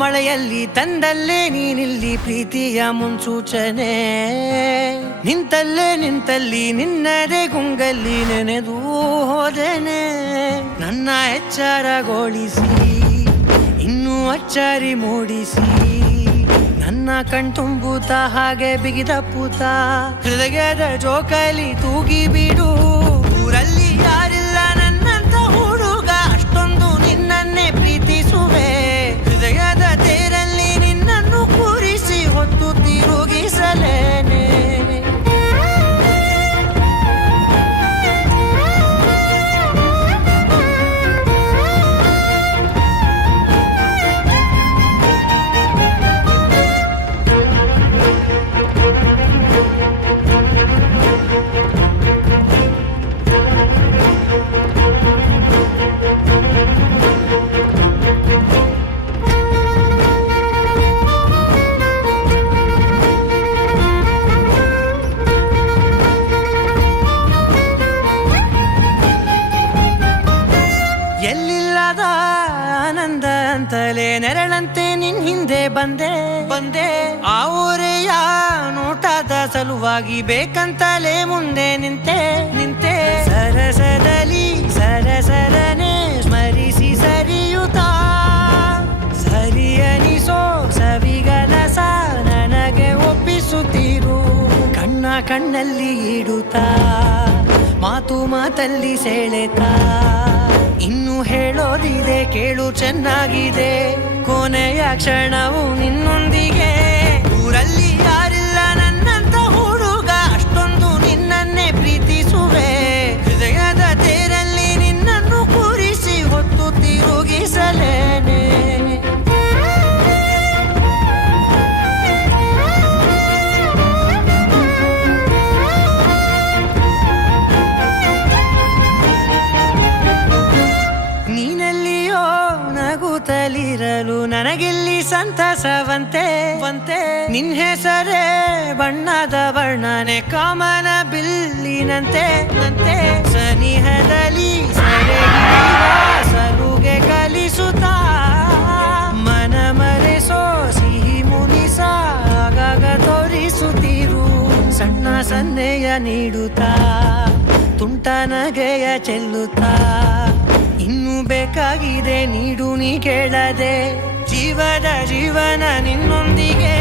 ಮಳೆಯಲ್ಲಿ ತಂದಲ್ಲೇ ನೀನಿಲ್ಲಿ ಪ್ರೀತಿಯ ಮುನ್ಸೂಚನೆ, ನಿಂತಲ್ಲಿ ನಿನ್ನದೇ ಗುಂಗಲ್ಲಿ ನೆನೆದು ಹೋದೆನೆ. ನನ್ನ ಎಚ್ಚರಗೊಳಿಸಿ ಇನ್ನೂ ಅಚ್ಚರಿ ಮೂಡಿಸಿ, ನನ್ನ ಕಣ್ತುಂಬುತ್ತ ಹಾಗೆ ಬಿಗಿದಪ್ಪುತ್ತ ಹೃದಯದ ಜೋಕಾಲಿ ತೂಗಿ ಬಿಡು. ಊರಲ್ಲಿ ಯಾರಿಲ್ಲ ನನ್ನಂತ ಹುಡುಗ, ಅಷ್ಟೊಂದು ನಿನ್ನನ್ನೇ ಪ್ರೀತಿಸುವೆ. ಹೃದಯದ ತೇರಲ್ಲಿ ನಿನ್ನನ್ನು ಕೂರಿಸಿ ಹೊತ್ತು ತಿರುಗಿಸಲೇನೆ. ಎಲ್ಲಿಲ್ಲದ ಆನಂದ ಅಂತಲೇ ನೆರಳಂತೆ ನಿನ್ ಹಿಂದೆ ಬಂದೆ. ಆ ಊರೆಯ ನೋಟದ ಸಲುವಾಗಿ ಬೇಕಂತಲೇ ಮುಂದೆ ನಿಂತೆ. ಸರಸದಲ್ಲಿ ಸರಸರನೆ ಸ್ಮರಿಸಿ ಸರಿಯುತ್ತಾ, ಸರಿಯನಿಸೋ ಸವಿಗನಸ ನನಗೆ ಒಪ್ಪಿಸುತ್ತೀರು. ಕಣ್ಣಲ್ಲಿ ಇಡುತ್ತಾ, ಮಾತಲ್ಲಿ ಸೆಳೆತಾ, ಇನ್ನು ಹೇಳೋದಿದೆ ಕೇಳು ಚೆನ್ನಾಗಿದೆ. ಕೊನೆಯ ಕ್ಷಣವು ನಿನ್ನೊಂದಿಗೆ. ಊರಲ್ಲಿ ಯಾರಿಲ್ಲ ನನ್ನಂತ ಹುಡುಗ, ಅಷ್ಟೊಂದು ನಿನ್ನನ್ನೇ ಪ್ರೀತಿಸುವೆ. ಹೃದಯದ ತೇರಲ್ಲಿ ನಿನ್ನನ್ನು ಕೂರಿಸಿ ಹೊತ್ತು ತಿರುಗಿಸಲೇನೆ. ನಗುತ್ತಲಿರಲು ನನಗಿಲ್ಲಿ ಸಂತಸವಂತೆ. ನಿನ್ ಹೆಸರೇ ಬಣ್ಣದ ವರ್ಣನೆ ಕಾಮನ ಬಿಲ್ಲಿನಂತೆ. ಸನಿಹದಲ್ಲಿ ಸೆರೆಹಿಡಿಯುವ ಸಲುಗೆ ಕಲಿಸುತ್ತಾ, ಮನ ಮರೆಸೋ ಸಿಹಿ ಮುನಿಸ ಆಗಾಗ ತೋರಿಸುತ್ತೀರು. ಸಣ್ಣ ಸನ್ನೆಯ ನೀಡುತ್ತಾ, ತುಂಟ ನಗೆಯ ಚೆಲ್ಲುತ್ತಾ, ಇನ್ನು ಬೇಕಾಗಿದೆ ನೀಡು ನೀ ಕೇಳದೆ. ಜೀವನ ನಿನ್ನೊಂದಿಗೆ.